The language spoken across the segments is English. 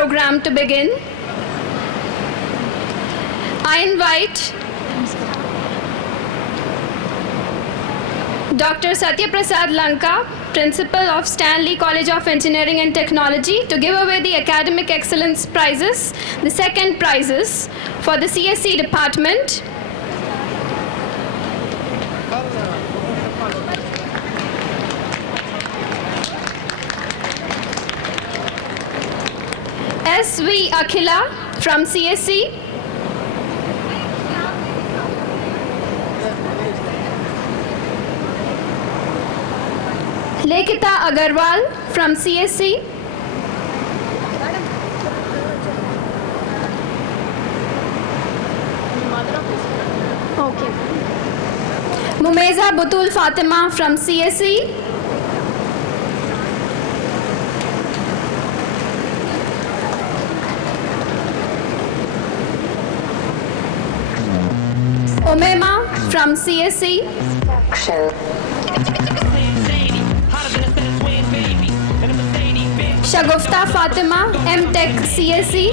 program to begin. I invite Dr. Satya Prasad Lanka, Principal of Stanley College of Engineering and Technology, to give away the Academic Excellence Prizes, the second prizes for the CSE department. S.V. Akhila from CSE. Lekita Agarwal from CSE. Okay. Mumeza Butul Fatima from CSE. Omema from CSE. Shagufta Fatima, M.Tech CSE.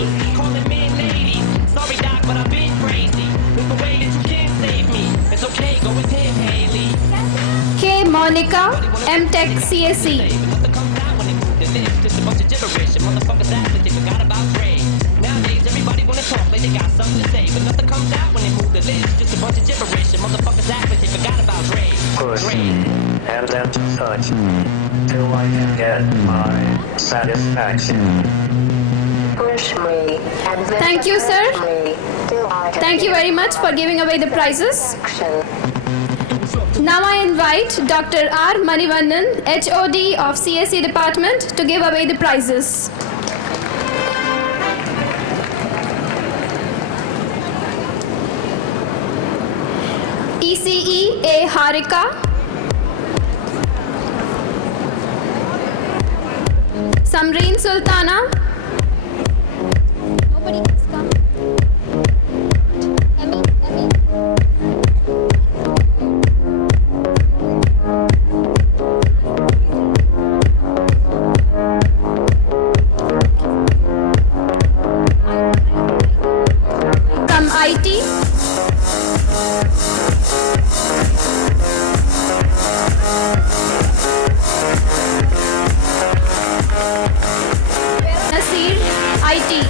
K. Monica, M.Tech CSE. Push and then touch till I can get my satisfaction. Push me and then Thank you, sir. touch me till I can Thank you get very much for giving away the prizes. action. Now I invite Dr. R. Manivannan, HOD of CSE department, to give away the prizes. ECE A. Harika. Samreen Sultana. Nobody has come. Emmy. From IT. Nasir, IT.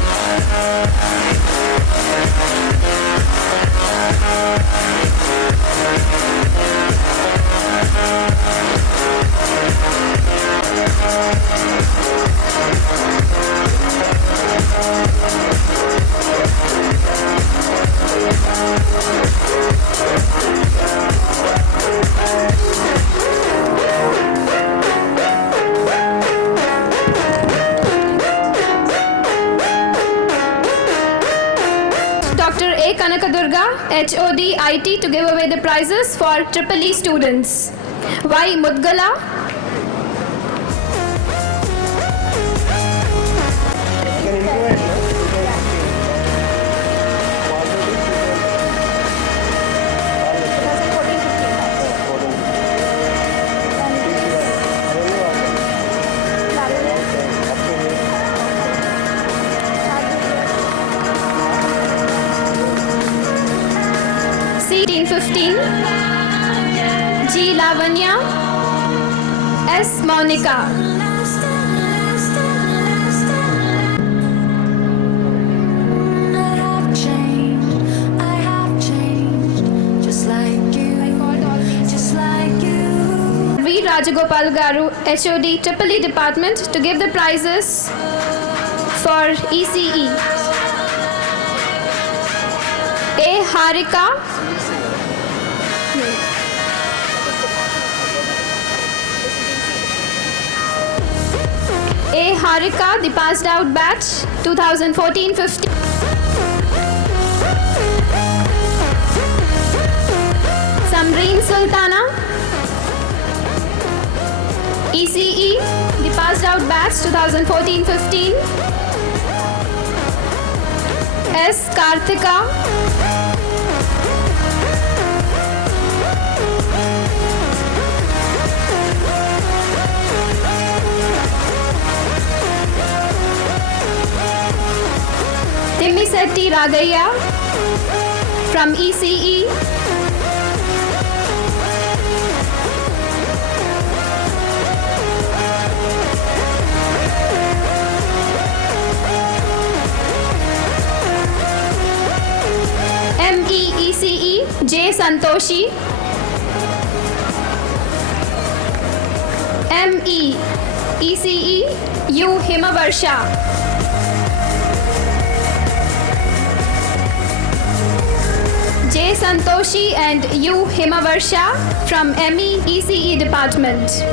Dr. A. Kanakadurga, HOD IT, to give away the prizes for Triple E students. Y. Mudgala. C. 15. G. Lavanya. S. Monica. V. Rajagopal Garu, HOD Triple E department, to give the prizes for ECE. A. Harika. A. Harika, the passed out batch 2014-15. Samreen Sultana. ECE, the passed out batch 2014-15. S. Karthika. Poliseti Ragaya from ECE. MEECE J Santoshi. MEECE U Himavarsha. J Santoshi and U Himavarsha from MEECE department.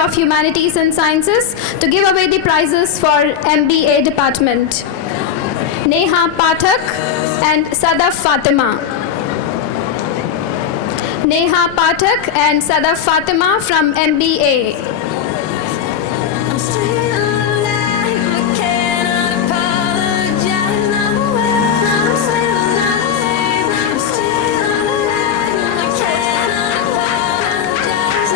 Of Humanities and Sciences to give away the prizes for MBA department. Neha Pathak and Sadaf Fatima. Neha Pathak and Sadaf Fatima from MBA. I'm still alive, I cannot apologize. I'm still alive, I'm still alive, I cannot apologize.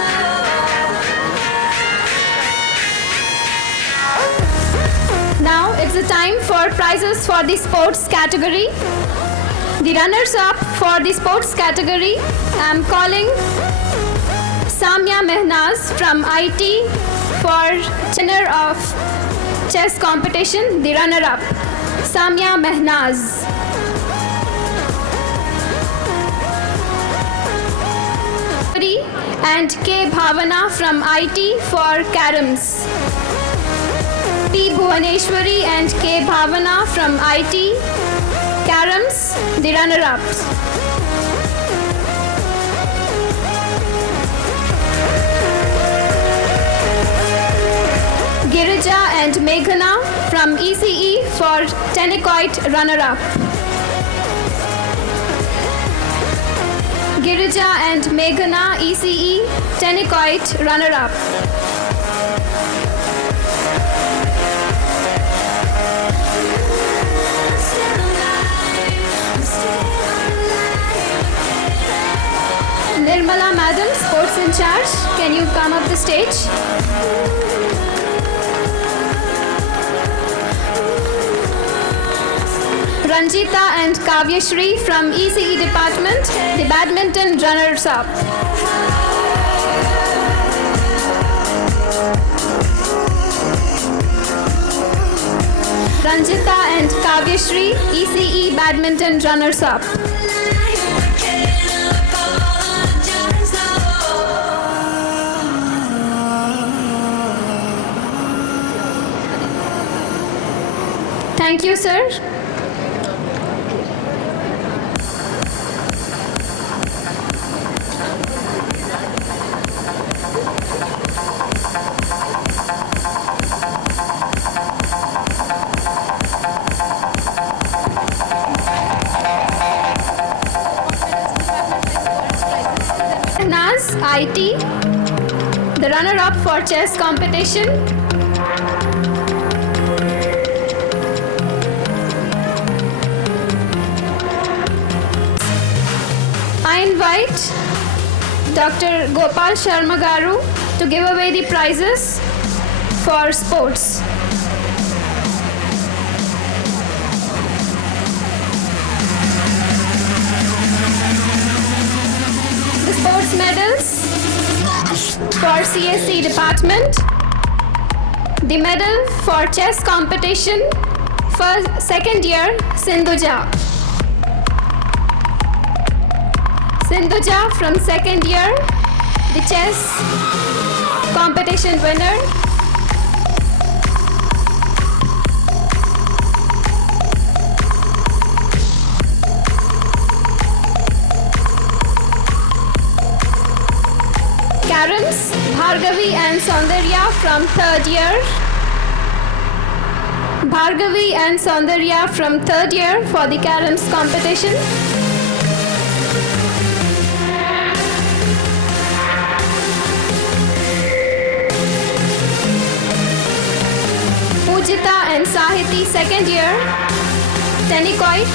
Now it's the time for prizes for the sports category. The runners-up for the sports category, I'm calling Samya Mehnaz from IT for winner of chess competition, the runner-up, Samya Mehnaz. And K Bhavana from IT for caroms. P Bhuvaneshwari and K Bhavana from IT, caroms, the runner-ups. Girija and Meghana from ECE for Tenicoid runner-up. Girija and Meghana, ECE, Tenicoid runner-up. Nirmala Madam, sports in charge, can you come up the stage? Ranjita and Kavyashri from ECE department, the badminton runners-up. Ranjita and Kavyashri, ECE badminton runners-up. Thank you, sir. Naz, IT, the runner-up for chess competition. I invite Dr. Gopal Sharma Garu to give away the prizes for sports. The sports medals for CSE department. The medal for chess competition for second year, Sindhuja. Sindhuja from second year, the chess competition winner. Caroms, Bhargavi and Saundarya from third year. Bhargavi and Saundarya from third year for the caroms competition. Pujita and Sahiti second year. Tenicoit.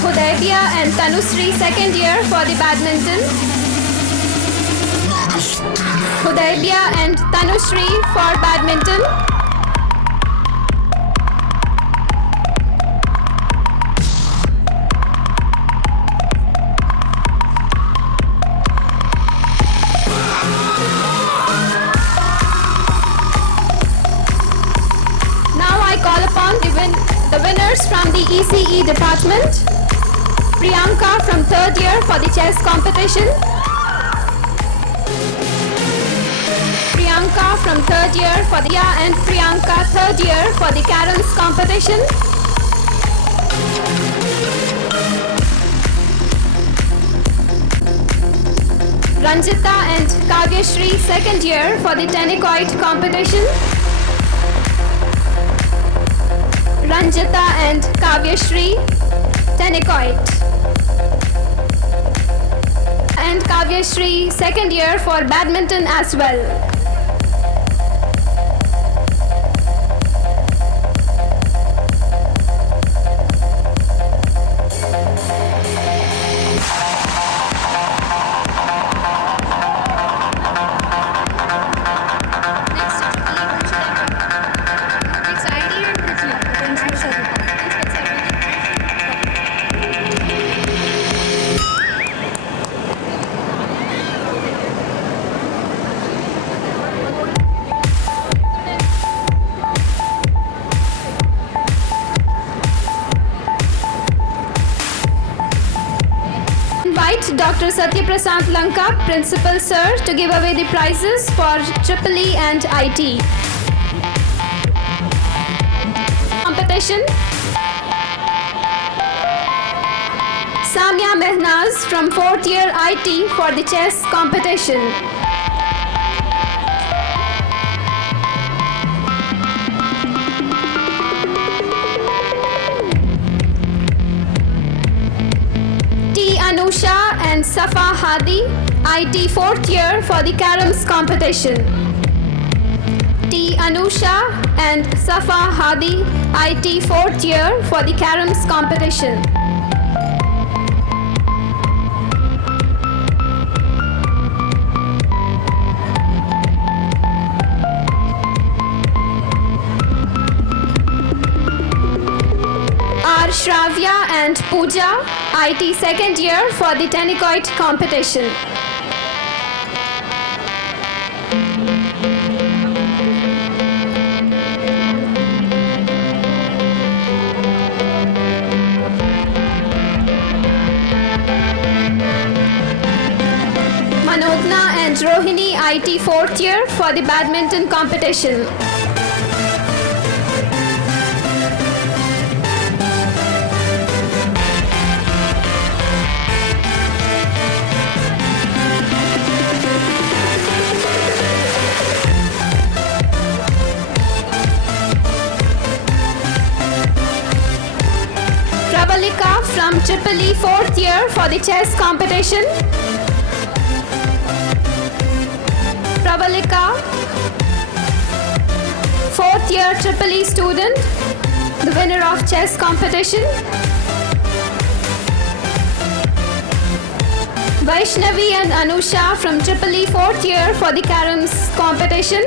Hudaybia and Tanusri, second year for the badminton. Hudaybia and Tanusri for badminton. Now I call upon the winners from the ECE department. Priyanka from third year for the chess competition. Priyanka from third year for the and Priyanka third year for the caroms competition. Ranjita and Kavyashri second year for the Tenicoit competition. Ranjita and Kavyashri, Tenicoit. And Kavyashri second year for badminton as well. Invite Dr. Satya Prasad Lanka, Principal Sir, to give away the prizes for EEE and IT. Competition. Samia Mehnaz from 4th year IT for the chess competition. Anusha and Safa Hadi, IT 4th year for the caroms competition. T. Anusha and Safa Hadi, IT 4th year for the caroms competition. R. Shravya and Pooja, IT second year for the Tenicoit competition. Manodna and Rohini, IT 4th year for the badminton competition. Pravalika from EEE 4th year for the chess competition. Pravalika, 4th year EEE student, the winner of chess competition. Vaishnavi and Anusha from EEE 4th year for the caroms competition.